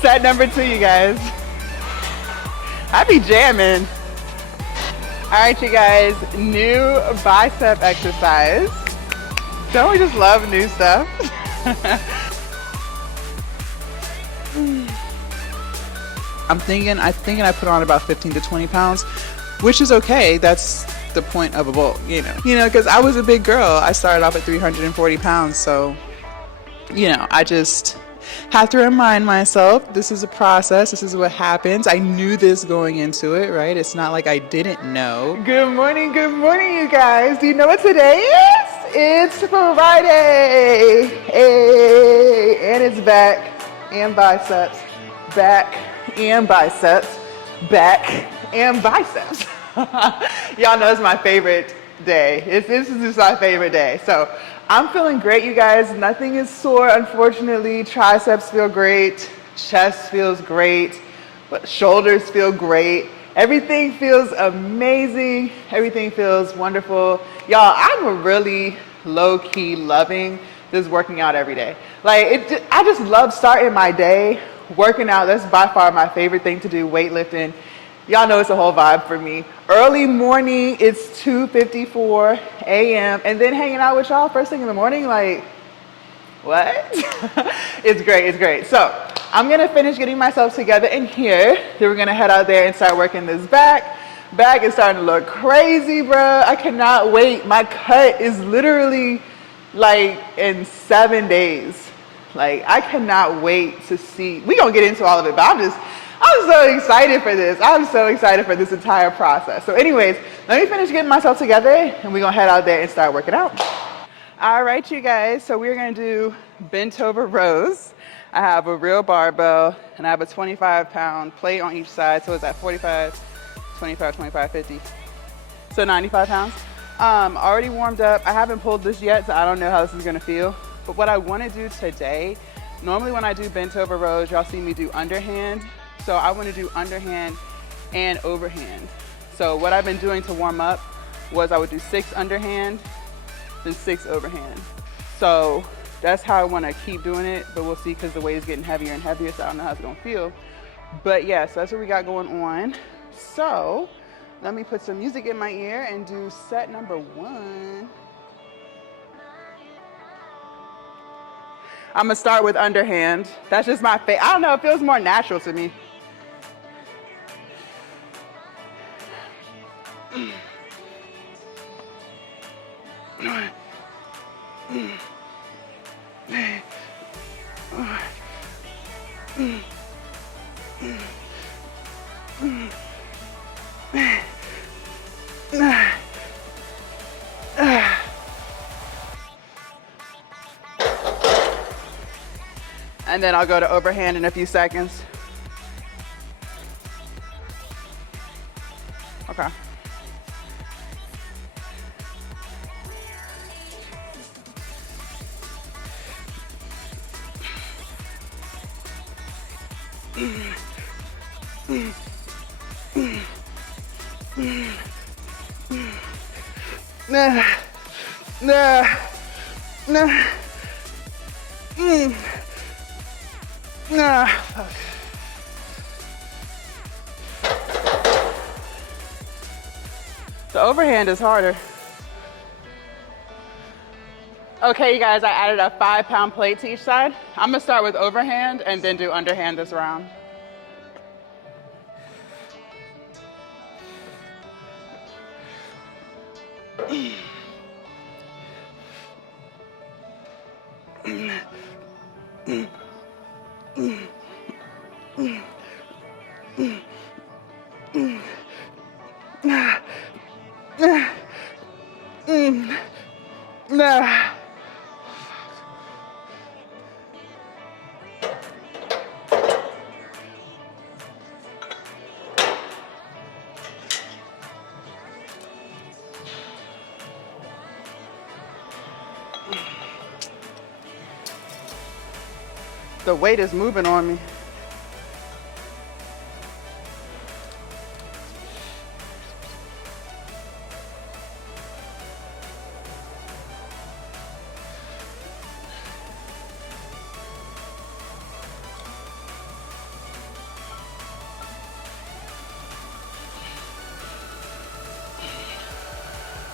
Set number 2, you guys. I be jamming. All right, you guys, new bicep exercise. Don't we just love new stuff? I think I put on about 15 to 20 pounds, which is okay. That's the point of a bulk, you know, because I was a big girl. I started off at 340 pounds. So, I just have to remind myself this is a process. This is what happens. I knew this going into it, right? It's not like I didn't know. Good morning, you guys. Do you know what today is? It's Friday. Hey, and it's back and biceps. Back and biceps. Back and biceps. Y'all know it's my favorite day. This is just my favorite day. So I'm feeling great, you guys. Nothing is sore, unfortunately. Triceps feel great. Chest feels great. But shoulders feel great. Everything feels amazing. Everything feels wonderful. Y'all, I'm really low-key loving this working out every day. Like, I just love starting my day working out. That's by far my favorite thing to do, weightlifting. Y'all know it's a whole vibe for me. Early morning, it's 2:54 a.m. and then hanging out with y'all first thing in the morning, like, what? It's great, it's great. So I'm gonna finish getting myself together in here. Then we're gonna head out there and start working this back. Back is starting to look crazy, bruh. I cannot wait. My cut is literally like in 7 days. Like, I cannot wait to see. We're gonna get into all of it, but I'm so excited for this. I'm so excited for this entire process. So anyways, let me finish getting myself together and we're gonna head out there and start working out. All right, you guys, so we're gonna do bent over rows. I have a real barbell and I have a 25-pound plate on each side. So it's at 45, 25, 25, 50. So 95 pounds. Already warmed up. I haven't pulled this yet, so I don't know how this is gonna feel. But what I wanna do today, normally when I do bent over rows, y'all see me do underhand. So I want to do underhand and overhand. So what I've been doing to warm up was I would do 6 underhand, then 6 overhand. So that's how I want to keep doing it, but we'll see because the weight is getting heavier and heavier, so I don't know how it's going to feel. But yeah, so that's what we got going on. So let me put some music in my ear and do set number 1. I'm going to start with underhand. That's just my favorite. I don't know, it feels more natural to me. And then I'll go to overhand in a few seconds. Okay. Fuck. The overhand is harder. Okay, you guys, I added a 5-pound plate to each side. I'm gonna start with overhand and then do underhand this round. The weight is moving on me.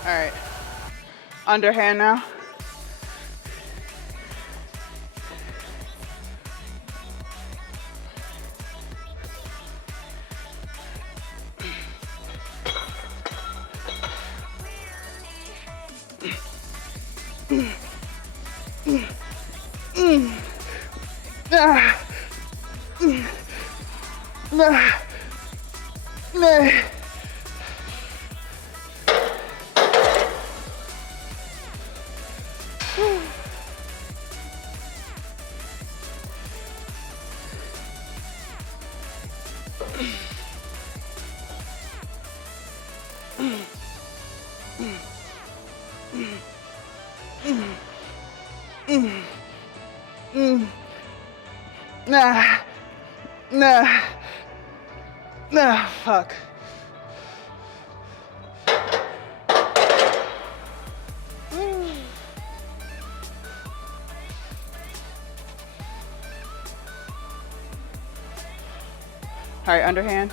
All right. Underhand now. Nah, fuck. All right, underhand.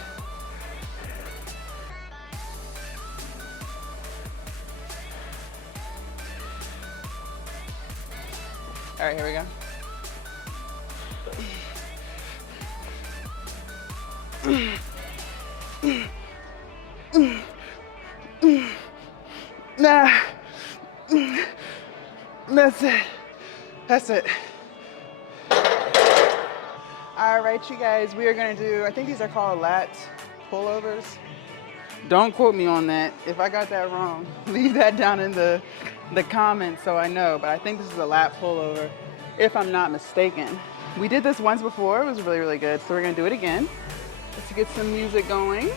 All right, here we go. Nah. That's it. That's it. All right, you guys, we are gonna do, I think these are called lat pullovers. Don't quote me on that. If I got that wrong, leave that down in the comments so I know, but I think this is a lat pullover, if I'm not mistaken. We did this once before, it was really, really good, so we're gonna do it again. Let's get some music going.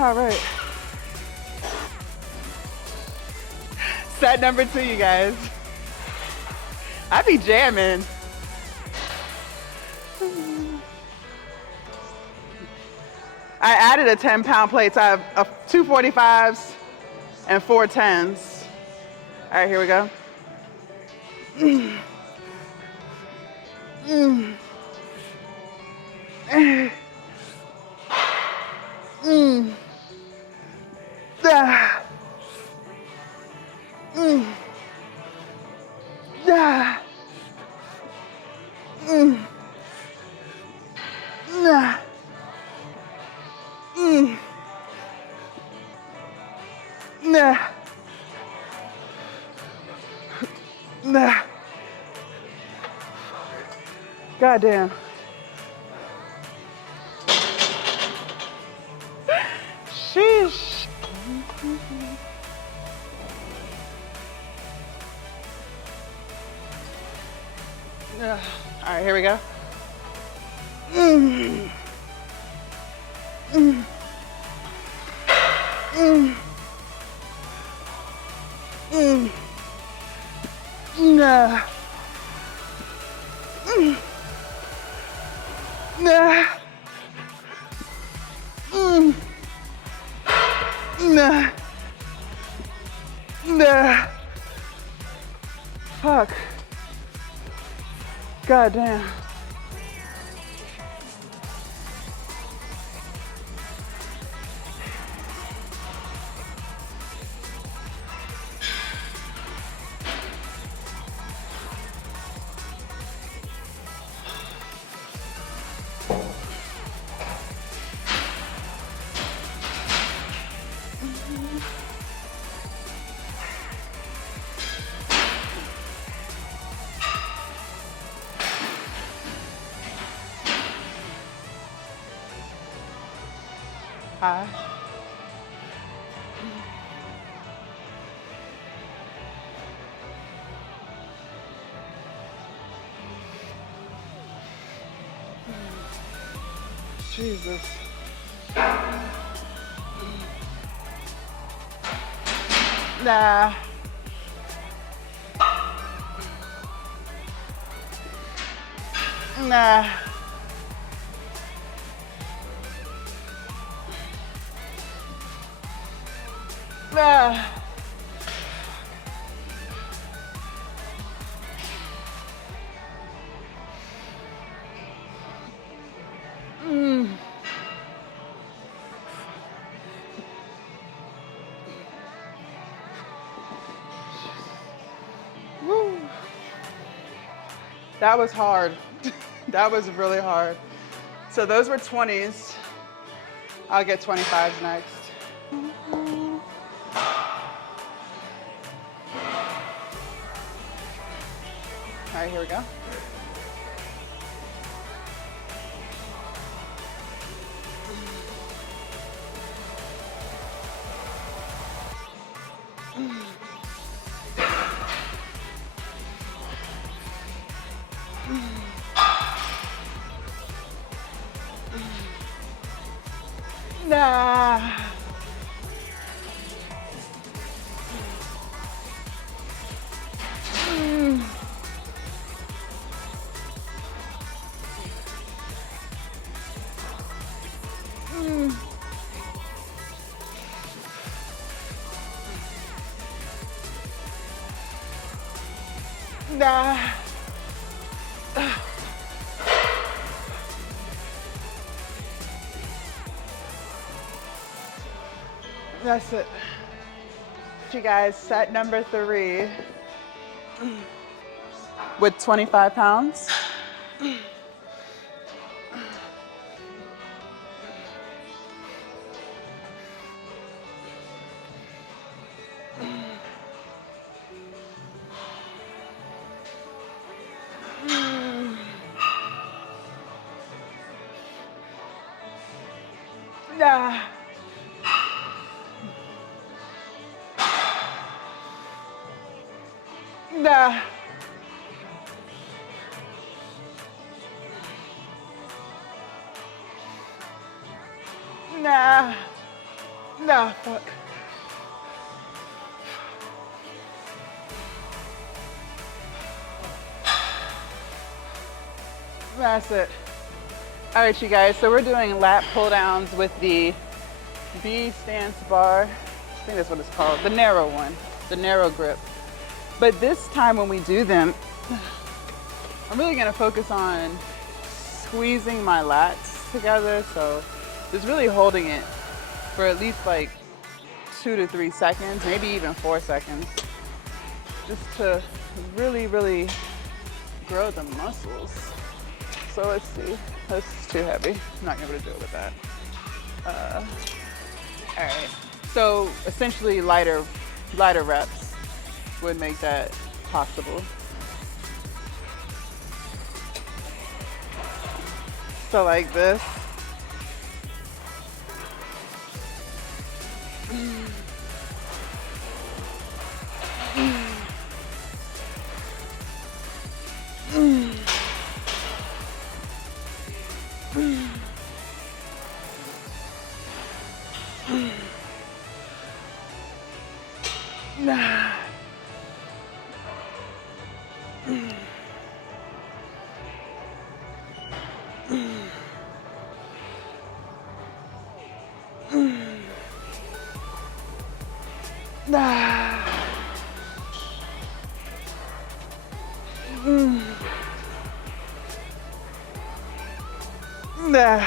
All right. Set number 2, you guys. I be jamming. I added a 10-pound plate, so I have 2 45s and 4 10s. All right, here we go. God damn. Sheesh. All right, here we go. Fuck. God damn. Hi. Jesus. Nah. Nah. Nah. Woo. That was hard. That was really hard. So those were 20s. I'll get 25s next. All right, here we go. Nah. Nah. That's it. You guys, set number 3 with 25 pounds. Nah. Nah. Nah. Nah, fuck. That's it. All right, you guys, so we're doing lat pull downs with the B stance bar. I think that's what it's called, the narrow one, the narrow grip. But this time when we do them, I'm really gonna focus on squeezing my lats together. So just really holding it for at least like 2 to 3 seconds, maybe even 4 seconds, just to really, really grow the muscles. So let's see, that's too heavy. I'm not gonna be able to do it with that. All right, so essentially lighter reps would make that possible. So like this. Nah. Nah. Nah.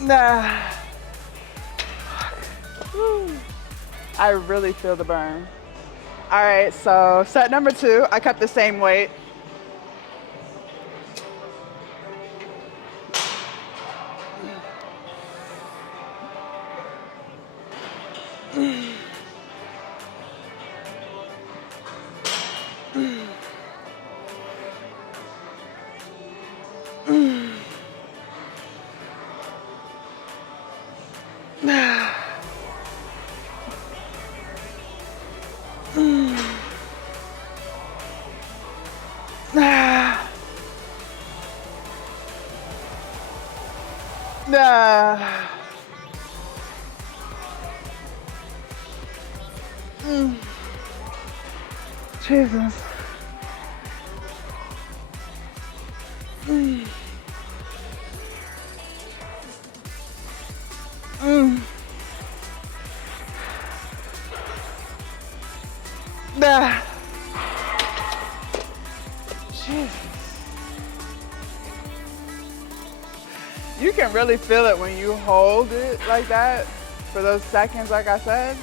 Nah. I really feel the burn. All right, so set number 2, I kept the same weight. Nah. Nah. Jesus. Nah. Jesus. You can really feel it when you hold it like that for those seconds, like I said.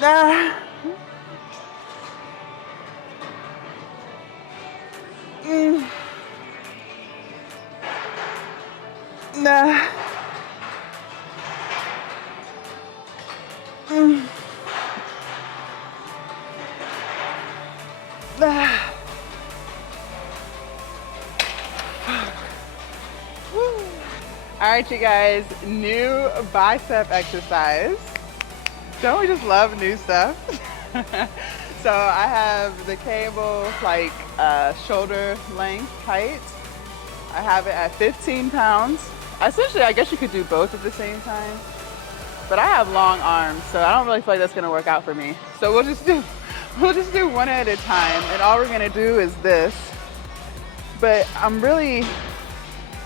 Nah. Nah. Nah. All right, you guys, new bicep exercise. Don't we just love new stuff? So I have the cable like shoulder length height. I have it at 15 pounds. Essentially, I guess you could do both at the same time. But I have long arms, so I don't really feel like that's gonna work out for me. So we'll just do one at a time, and all we're gonna do is this. But I'm really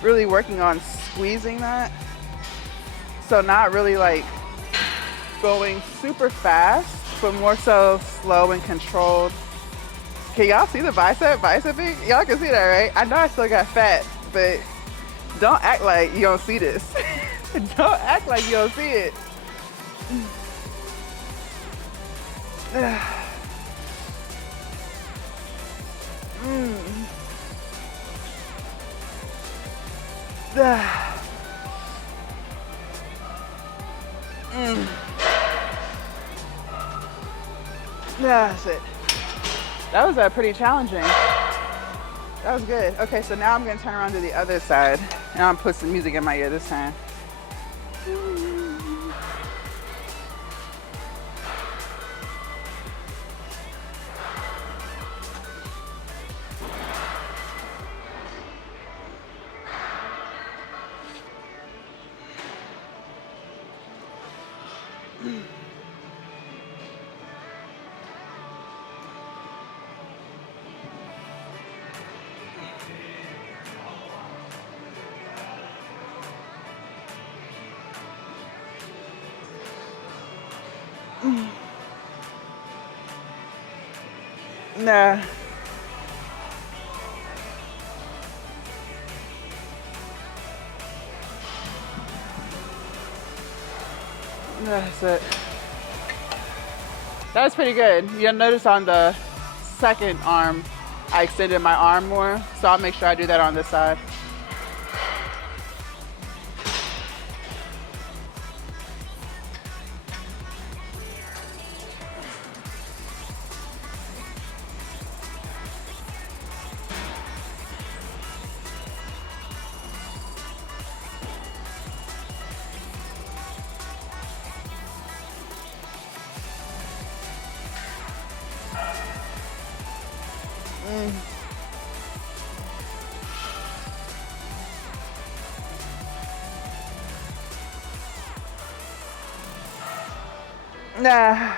working on squeezing that. So not really like going super fast, but more so slow and controlled. Can y'all see the biceping? Y'all can see that, right? I know I still got fat, but don't act like you don't see this. Don't act like you don't see it. That's it. That was pretty challenging. That was good. Okay, so now I'm gonna turn around to the other side and I'm gonna put some music in my ear this time. Nah. That's it. That was pretty good. You'll notice on the second arm, I extended my arm more, so I'll make sure I do that on this side. Nah.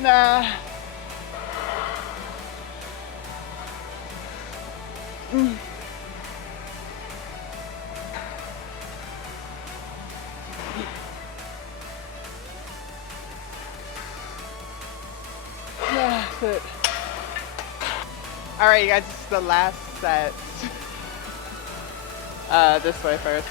Nah. That's it. All right, you guys, this is the last set. This way first.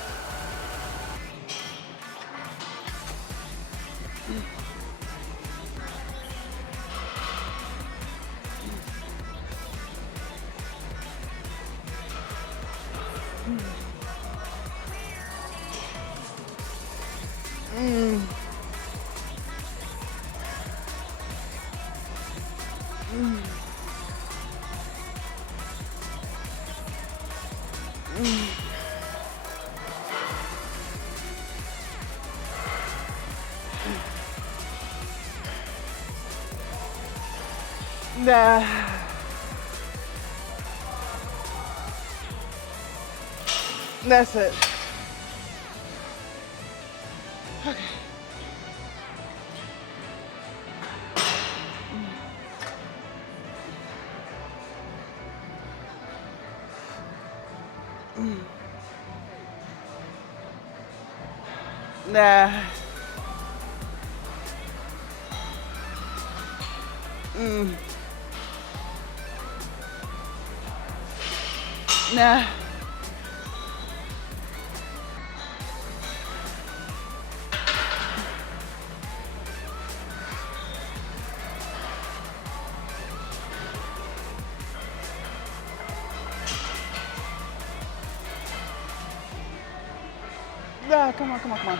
Nah. That's it. Okay. Nah. Nah. Nah, come on, come on, come on.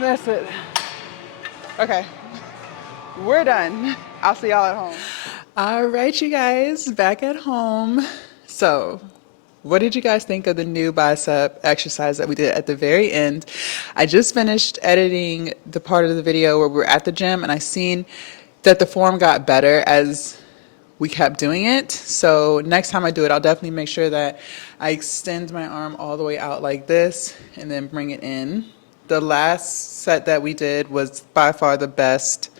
That's it. Okay. We're done. I'll see y'all at home. All right, you guys, back at home. So, what did you guys think of the new bicep exercise that we did at the very end? I just finished editing the part of the video where we're at the gym, and I seen that the form got better as we kept doing it. So next time I do it, I'll definitely make sure that I extend my arm all the way out like this and then bring it in. The last set that we did was by far the best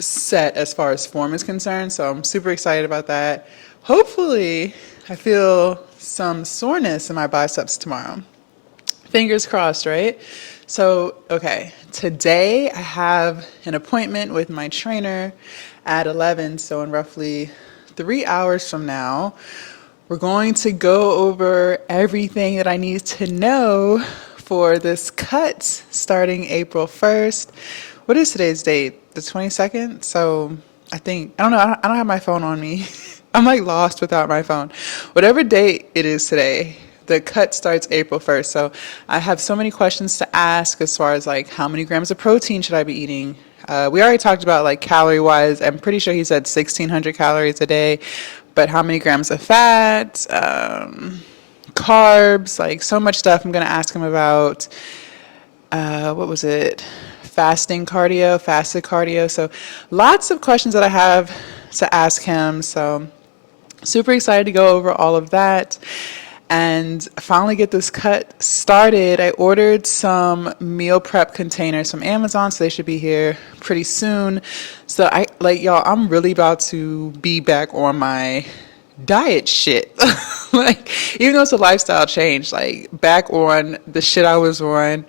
set as far as form is concerned. So I'm super excited about that. Hopefully I feel some soreness in my biceps tomorrow. Fingers crossed, right? So, okay, today I have an appointment with my trainer at 11, so in roughly 3 hours from now, we're going to go over everything that I need to know for this cut starting April 1st. What is today's date? The 22nd? So I don't know, I don't have my phone on me. I'm like lost without my phone. Whatever date it is today, the cut starts April 1st. So I have so many questions to ask as far as like how many grams of protein should I be eating? We already talked about like calorie wise. I'm pretty sure he said 1,600 calories a day, but how many grams of fat, carbs, like so much stuff I'm going to ask him about. What was it? Fasted cardio. So lots of questions that I have to ask him. So super excited to go over all of that and finally get this cut started. I ordered some meal prep containers from Amazon, so they should be here pretty soon. So I'm really about to be back on my diet shit. Like, even though it's a lifestyle change, like back on the shit I was on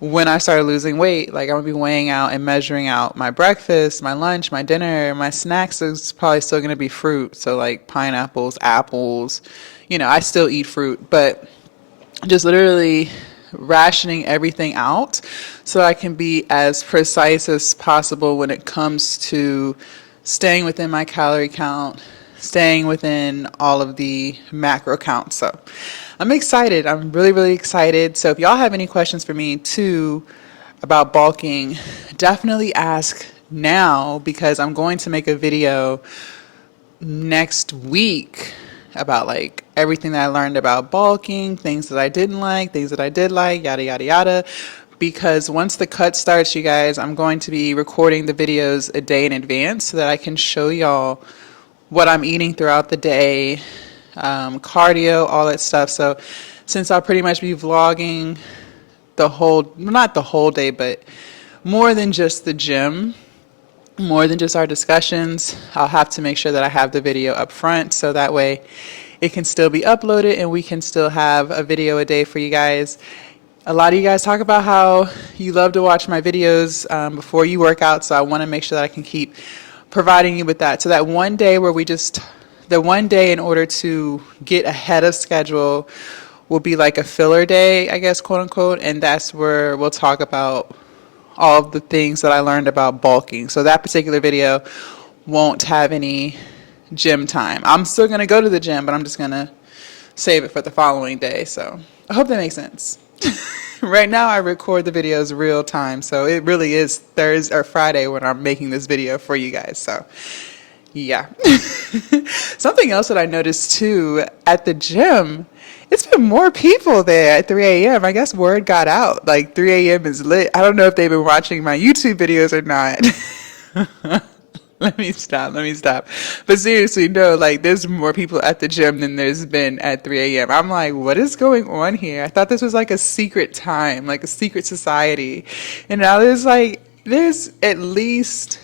when I started losing weight. Like, I'm gonna be weighing out and measuring out my breakfast, my lunch, my dinner, my snacks is probably still gonna be fruit. So like pineapples, apples, I still eat fruit, but just literally rationing everything out so I can be as precise as possible when it comes to staying within my calorie count, staying within all of the macro counts. So I'm excited. I'm really, really excited. So if y'all have any questions for me too about bulking, definitely ask now, because I'm going to make a video next week about like everything that I learned about bulking, things that I didn't like, things that I did like, yada, yada, yada. Because once the cut starts, you guys, I'm going to be recording the videos a day in advance so that I can show y'all what I'm eating throughout the day, cardio, all that stuff. So since I'll pretty much be vlogging the whole, not the whole day, but more than just the gym, more than just our discussions. I'll have to make sure that I have the video up front so that way it can still be uploaded and we can still have a video a day for you guys. A lot of you guys talk about how you love to watch my videos before you work out, so I want to make sure that I can keep providing you with that. So that one day where the one day in order to get ahead of schedule will be like a filler day, I guess, quote unquote, and that's where we'll talk about all of the things that I learned about bulking. So that particular video won't have any gym time. I'm still going to go to the gym, but I'm just going to save it for the following day. So I hope that makes sense. Right now I record the videos real time, so it really is Thursday or Friday when I'm making this video for you guys. So yeah. Something else that I noticed too at the gym, it's been more people there at 3 a.m. I guess word got out, like 3 a.m. is lit. I don't know if they've been watching my YouTube videos or not. Let me stop. But seriously, no, like there's more people at the gym than there's been at 3 a.m. I'm like, what is going on here? I thought this was like a secret time, like a secret society. And now there's at least,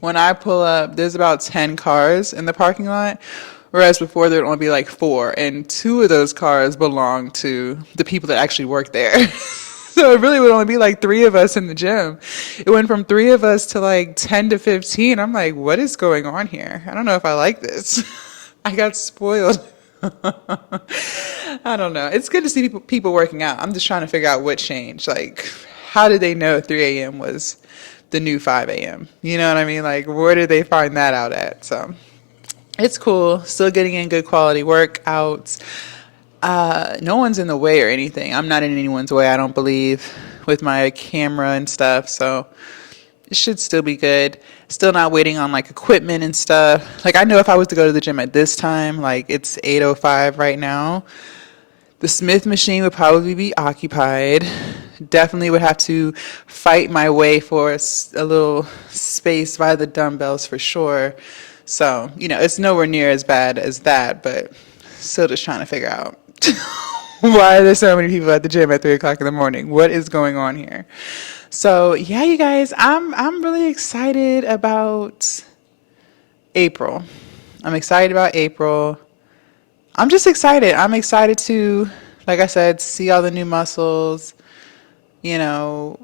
when I pull up, there's about 10 cars in the parking lot. Whereas before there would only be like 4, and 2 of those cars belong to the people that actually work there. So it really would only be like 3 of us in the gym. It went from 3 of us to like 10 to 15. I'm like, what is going on here? I don't know if I like this. I got spoiled. I don't know. It's good to see people working out. I'm just trying to figure out what changed. Like, how did they know 3 a.m. was the new 5 a.m.? You know what I mean? Like, where did they find that out at? So it's cool. Still getting in good quality workouts. No one's in the way or anything. I'm not in anyone's way, I don't believe, with my camera and stuff. So it should still be good. Still not waiting on like equipment and stuff. Like I know if I was to go to the gym at this time, like it's 8:05 right now, the Smith machine would probably be occupied. Definitely would have to fight my way for a little space by the dumbbells for sure. So, it's nowhere near as bad as that, but still just trying to figure out why are there so many people at the gym at 3 o'clock in the morning? What is going on here? So yeah, you guys, I'm really excited about April. I'm excited about April. I'm just excited. I'm excited to, like I said, see all the new muscles. I'm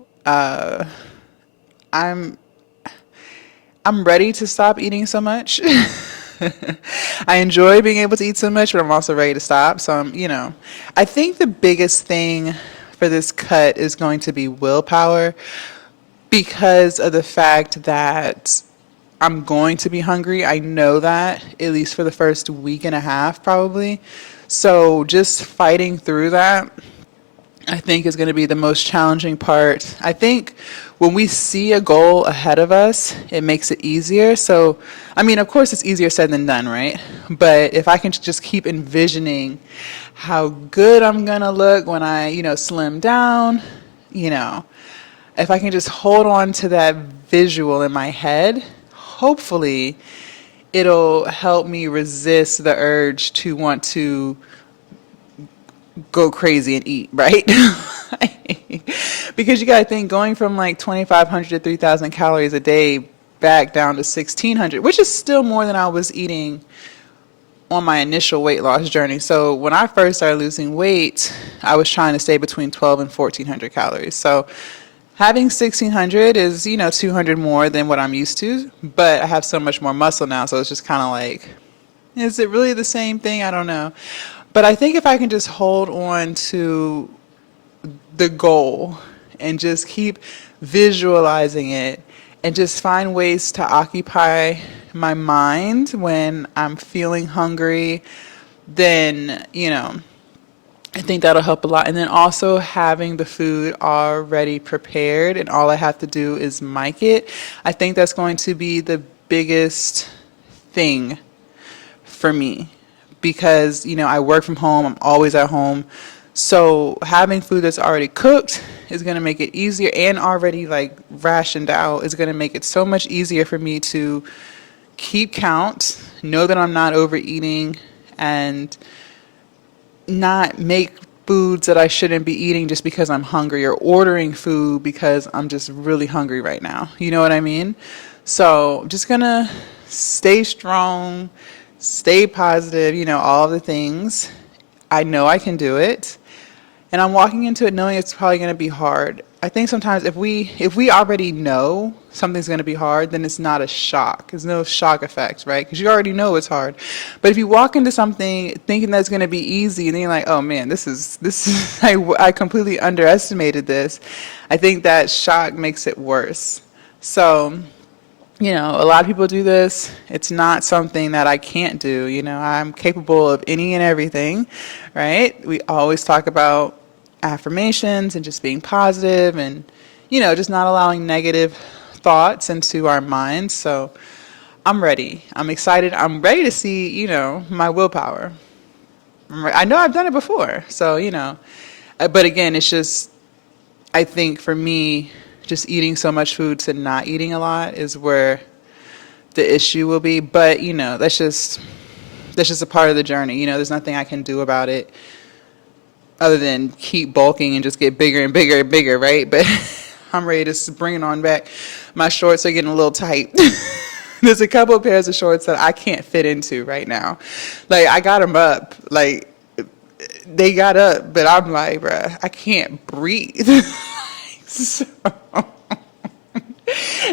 ready to stop eating so much. I enjoy being able to eat so much, but I'm also ready to stop. So I think the biggest thing for this cut is going to be willpower, because of the fact that I'm going to be hungry. I know that, at least for the first week and a half, probably. So just fighting through that, I think, is going to be the most challenging part. I think when we see a goal ahead of us, it makes it easier. So, of course, it's easier said than done, right? But if I can just keep envisioning how good I'm going to look when I, slim down, if I can just hold on to that visual in my head, hopefully it'll help me resist the urge to want to go crazy and eat, right? Because you got to think, going from like 2,500 to 3,000 calories a day back down to 1,600, which is still more than I was eating on my initial weight loss journey. So when I first started losing weight, I was trying to stay between 1,200 and 1,400 calories. So having 1,600 is, 200 more than what I'm used to, but I have so much more muscle now. So it's just kind of like, is it really the same thing? I don't know. But I think if I can just hold on to the goal and just keep visualizing it and just find ways to occupy my mind when I'm feeling hungry, then, I think that'll help a lot. And then also having the food already prepared and all I have to do is mic it. I think that's going to be the biggest thing for me, because, I work from home. I'm always at home. So having food that's already cooked is going to make it easier, and already like rationed out is going to make it so much easier for me to keep count, know that I'm not overeating, and not make foods that I shouldn't be eating just because I'm hungry, or ordering food because I'm just really hungry right now. You know what I mean? So just gonna stay strong, stay positive, all the things. I know I can do it. And I'm walking into it knowing it's probably going to be hard. I think sometimes if we already know something's going to be hard, then it's not a shock. There's no shock effect, right? Because you already know it's hard. But if you walk into something thinking that's going to be easy, and then you're like, oh man, this is I completely underestimated this. I think that shock makes it worse. So, a lot of people do this. It's not something that I can't do. I'm capable of any and everything, right? We always talk about affirmations and just being positive and, just not allowing negative thoughts into our minds. So I'm ready. I'm excited. I'm ready to see, my willpower. I know I've done it before. So, but again, it's just, I think for me, just eating so much food to not eating a lot is where the issue will be. But, that's just a part of the journey. There's nothing I can do about it other than keep bulking and just get bigger and bigger and bigger, right? But I'm ready to bring it on back. My shorts are getting a little tight. There's a couple of pairs of shorts that I can't fit into right now. Like, I got them up. Like, they got up, but I'm like, bruh, I can't breathe. So,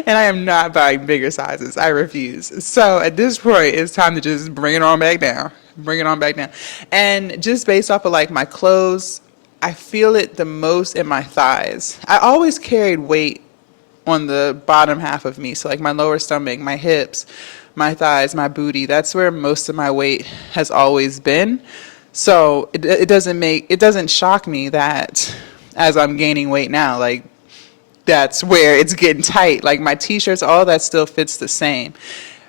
and I am not buying bigger sizes. I refuse. So at this point, it's time to just bring it on back down. Bring it on back down. And just based off of like my clothes, I feel it the most in my thighs. I always carried weight on the bottom half of me. So like my lower stomach, my hips, my thighs, my booty. That's where most of my weight has always been. So it doesn't shock me that as I'm gaining weight now, like that's where it's getting tight. Like my t-shirts, all that still fits the same.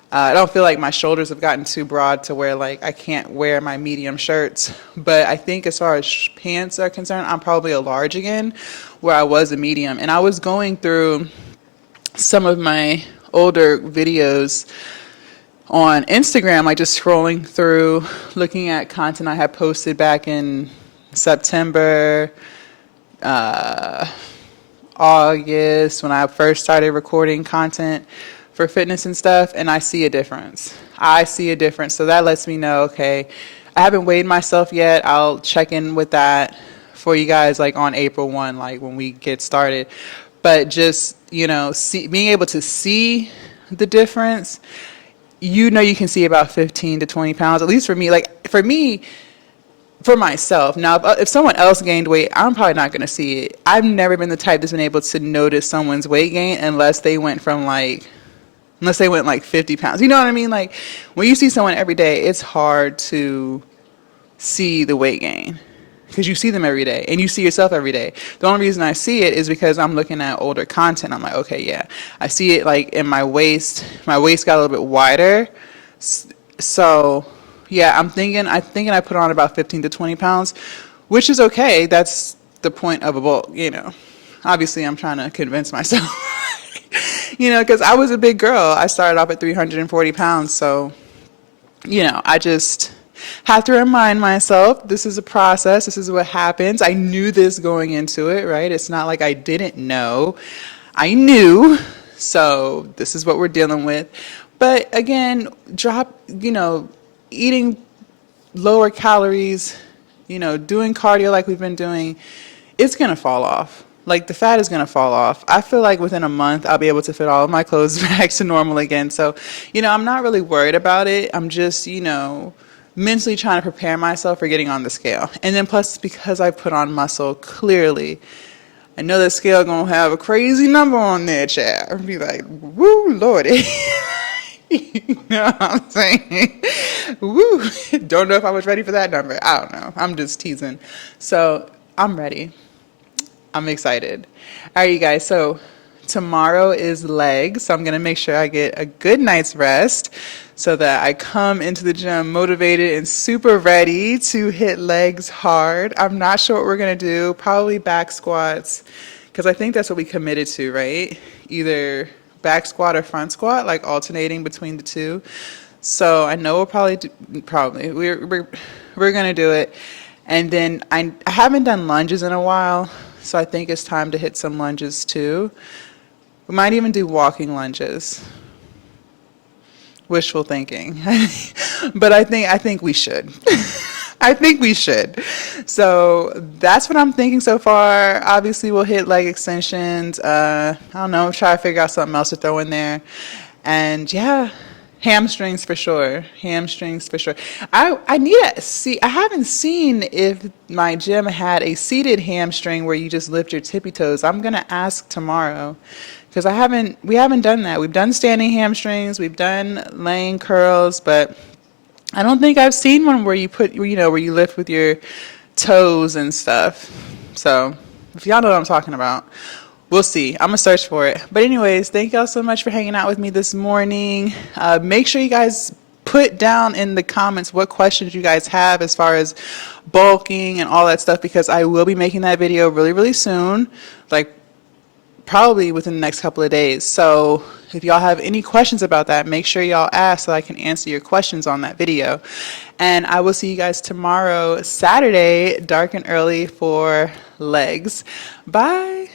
I don't feel like my shoulders have gotten too broad to where like I can't wear my medium shirts. But I think as far as pants are concerned, I'm probably a large again, where I was a medium. And I was going through some of my older videos on Instagram, like just scrolling through, looking at content I had posted back in September, August, when I first started recording content for fitness and stuff, and I see a difference. So that lets me know, okay, I haven't weighed myself yet. I'll check in with that for you guys like on April 1, like when we get started. But just, being able to see the difference, you can see about 15 to 20 pounds, at least for me. Like for me, for myself. Now, if someone else gained weight, I'm probably not going to see it. I've never been the type that's been able to notice someone's weight gain unless they went like 50 pounds. You know what I mean? Like when you see someone every day, it's hard to see the weight gain because you see them every day and you see yourself every day. The only reason I see it is because I'm looking at older content. I'm like, okay, yeah, I see it like in my waist. My waist got a little bit wider. So yeah, I thinking I put on about 15 to 20 pounds, which is okay. That's the point of a bulk, Obviously, I'm trying to convince myself, because I was a big girl. I started off at 340 pounds. So, I just have to remind myself this is a process. This is what happens. I knew this going into it, right? It's not like I didn't know. I knew. So this is what we're dealing with. But again, eating lower calories, doing cardio like we've been doing, it's going to fall off. Like the fat is going to fall off. I feel like within a month, I'll be able to fit all of my clothes back to normal again. So, I'm not really worried about it. I'm just, mentally trying to prepare myself for getting on the scale. And then plus because I put on muscle, clearly, I know that scale going to have a crazy number on there, child. I'll be like, woo, Lordy. You know what I'm saying? Woo. Don't know if I was ready for that number. I don't know. I'm just teasing. So I'm ready. I'm excited. All right, you guys. So tomorrow is legs. So I'm going to make sure I get a good night's rest so that I come into the gym motivated and super ready to hit legs hard. I'm not sure what we're going to do. Probably back squats because I think that's what we committed to, right? Either back squat or front squat, like alternating between the two. So I know we'll probably we're going to do it. And then I haven't done lunges in a while, so I think it's time to hit some lunges too. We might even do walking lunges. Wishful thinking. But I think we should. I think we should. So that's what I'm thinking so far. Obviously, we'll hit leg extensions. I don't know, try to figure out something else to throw in there. And yeah, hamstrings for sure. Hamstrings for sure. I need to see. I haven't seen if my gym had a seated hamstring where you just lift your tippy toes. I'm gonna ask tomorrow because we haven't done that. We've done standing hamstrings. We've done laying curls, but I don't think I've seen one where you put, where you lift with your toes and stuff. So if y'all know what I'm talking about, we'll see. I'm gonna search for it. But anyways, thank y'all so much for hanging out with me this morning. Make sure you guys put down in the comments what questions you guys have as far as bulking and all that stuff, because I will be making that video really, really soon. Like probably within the next couple of days. So if y'all have any questions about that, make sure y'all ask so I can answer your questions on that video. And I will see you guys tomorrow, Saturday, dark and early for legs. Bye.